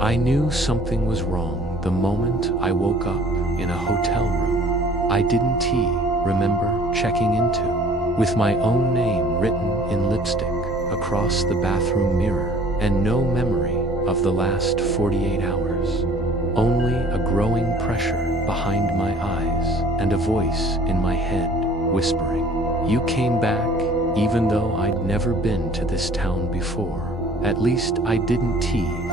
I knew something was wrong the moment I woke up in a hotel room I didn't remember checking into, with my own name written in lipstick across the bathroom mirror, and no memory of the last 48 hours. Only a growing pressure behind my eyes and a voice in my head whispering, "You came back, even though I'd never been to this town before." At least I didn't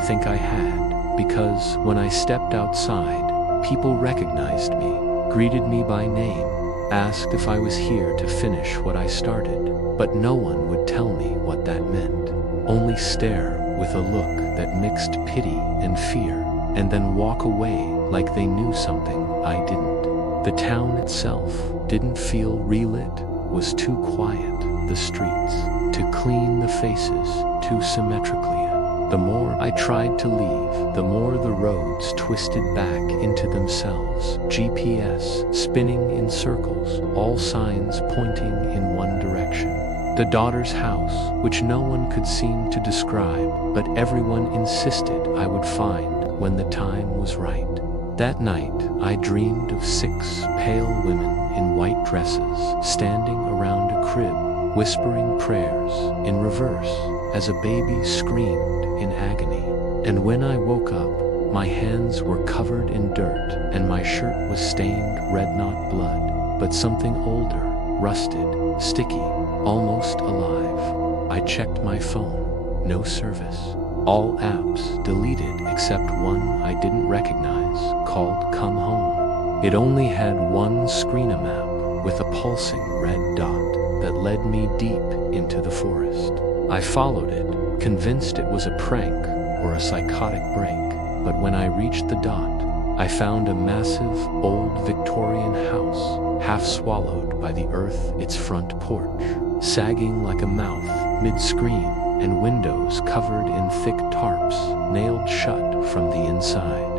think I had, because when I stepped outside, people recognized me, greeted me by name, asked if I was here to finish what I started, but no one would tell me what that meant, only stare with a look that mixed pity and fear, and then walk away like they knew something I didn't. The town itself didn't feel relit, was too quiet, the streets too clean, the faces too symmetrically. The more I tried to leave, the more the roads twisted back into themselves, GPS spinning in circles, all signs pointing in one direction. The daughter's house, which no one could seem to describe, but everyone insisted I would find when the time was right. That night, I dreamed of 6 pale women in white dresses standing around a crib, whispering prayers in reverse as a baby screamed in agony. And when I woke up, my hands were covered in dirt and my shirt was stained red, not blood, but something older, rusted, sticky, almost alive. I checked my phone. No service. All apps deleted except one I didn't recognize, called Come Home. It only had one screen map with a pulsing red dot that led me deep into the forest. I followed it, convinced it was a prank or a psychotic break, but when I reached the dot, I found a massive, old Victorian house, half swallowed by the earth, its front porch sagging like a mouth mid-scream, and windows covered in thick tarps, nailed shut from the inside.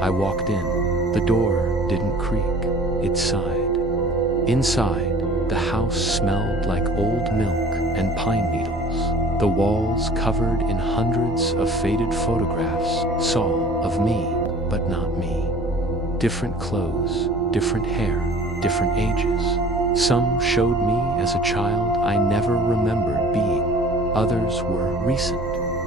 I walked in. The door didn't creak, it sighed. Inside, the house smelled like old milk and pine needles. The walls covered in hundreds of faded photographs saw of me, but not me. Different clothes, different hair, different ages. Some showed me as a child I never remembered being. Others were recent.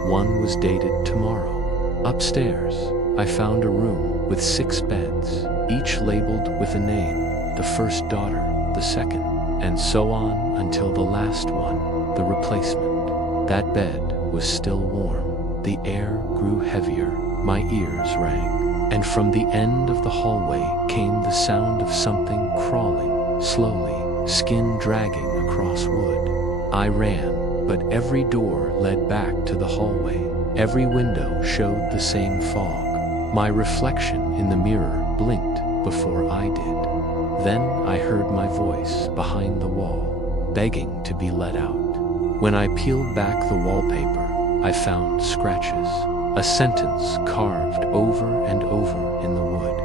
One was dated tomorrow. Upstairs, I found a room with 6 beds, each labeled with a name, the first daughter, the second, and so on until the last one, the replacement. That bed was still warm. The air grew heavier. My ears rang. And from the end of the hallway came the sound of something crawling, slowly, skin dragging across wood. I ran, but every door led back to the hallway. Every window showed the same fog. My reflection in the mirror blinked before I did. Then I heard my voice behind the wall, begging to be let out. When I peeled back the wallpaper, I found scratches, a sentence carved over and over in the wood.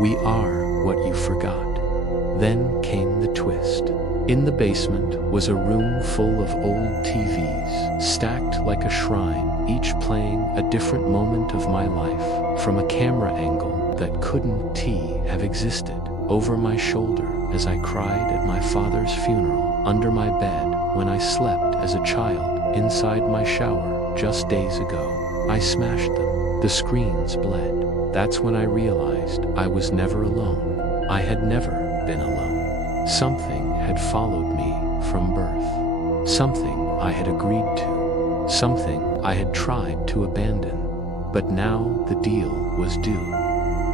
"We are what you forgot." Then came the twist. In the basement was a room full of old TVs, stacked like a shrine, each playing a different moment of my life, from a camera angle that couldn't have existed, over my shoulder as I cried at my father's funeral, under my bed when I slept as a child, inside my shower just days ago. I smashed them. The screens bled. That's when I realized I was never alone. I had never been alone. Something had followed me from birth. Something I had agreed to. Something I had tried to abandon. But now the deal was due.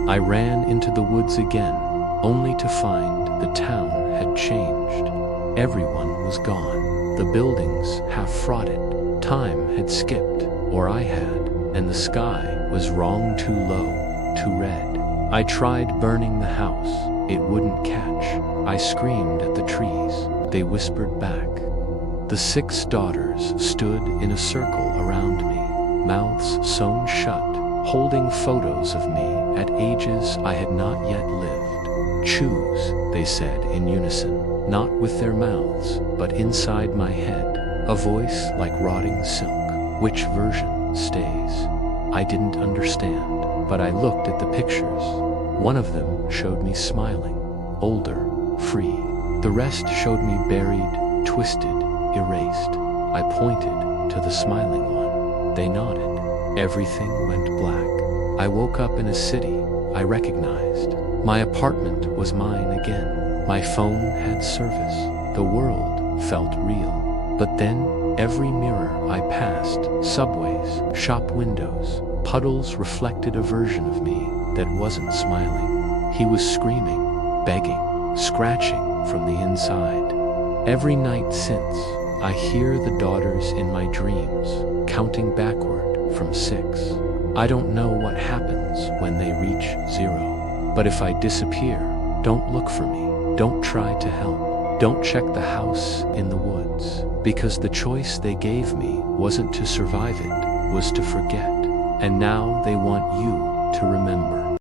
I ran into the woods again, only to find the town had changed. Everyone was gone. The buildings half frotted. Time had skipped, or I had, and the sky was wrong, too low, too red. I tried burning the house. It wouldn't catch. I screamed at the trees. They whispered back. The 6 daughters stood in a circle around me, mouths sewn shut, holding photos of me at ages I had not yet lived. "Choose," they said in unison, not with their mouths, but inside my head, a voice like rotting silk. "Which version stays?" I didn't understand, but I looked at the pictures. One of them showed me smiling, older, free. The rest showed me buried, twisted, erased. I pointed to the smiling one. They nodded. Everything went black. I woke up in a city I recognized. My apartment was mine again. My phone had service. The world felt real. But then, every mirror I passed, subways, shop windows, puddles reflected a version of me that wasn't smiling. He was screaming, begging, scratching from the inside. Every night since, I hear the daughters in my dreams, counting backward from 6. I don't know what happens when they reach 0. But if I disappear, don't look for me. Don't try to help. Don't check the house in the woods. Because the choice they gave me wasn't to survive it, was to forget. And now they want you to remember.